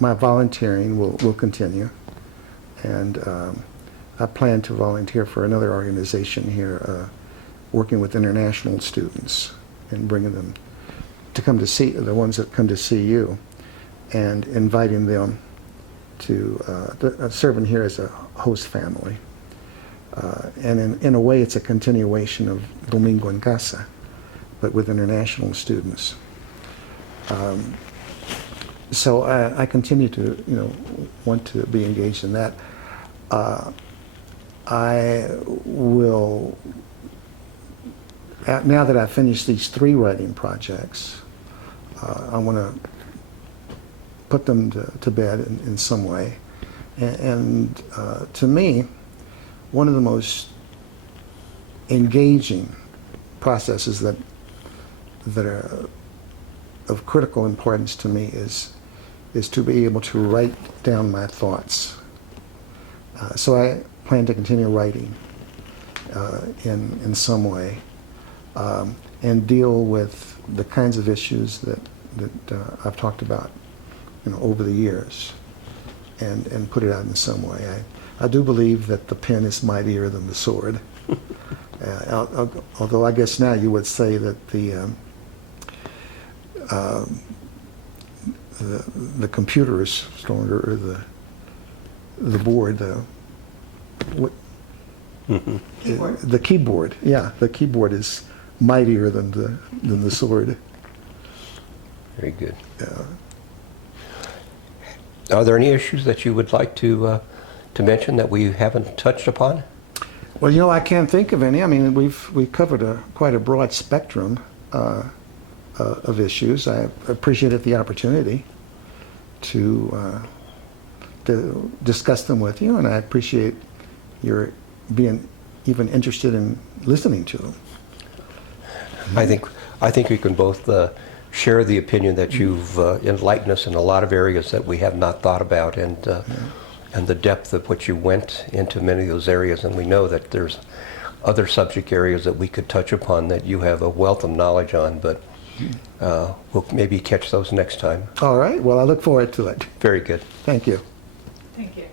my volunteering will continue. And I plan to volunteer for another organization here, working with international students and bringing them to come to see, the ones that come to see you, and inviting them to serving here as a host family. And in a way, it's a continuation of Domingo en Casa, but with international students. So I continue to, want to be engaged in that. I will, now that I've finished these 3 writing projects, I want to put them to bed in some way. And to me, one of the most engaging processes that are of critical importance to me is to be able to write down my thoughts. So I plan to continue writing in some way and deal with the kinds of issues that I've talked about, over the years, and put it out in some way. I do believe that the pen is mightier than the sword. Although I guess now you would say that the computer is stronger, or the board, Keyboard. the keyboard. Yeah, the keyboard is mightier than the sword. Very good. Are there any issues that you would like to mention that we haven't touched upon? Well, I can't think of any. I mean, we've covered quite a broad spectrum of issues. I appreciated the opportunity to discuss them with you, and I appreciate your being even interested in listening to them. I think we can both share the opinion that you've enlightened us in a lot of areas that we have not thought about, and the depth of what you went into many of those areas. And we know that there's other subject areas that we could touch upon that you have a wealth of knowledge on, but we'll maybe catch those next time. All right. Well, I look forward to it. Very good. Thank you. Thank you.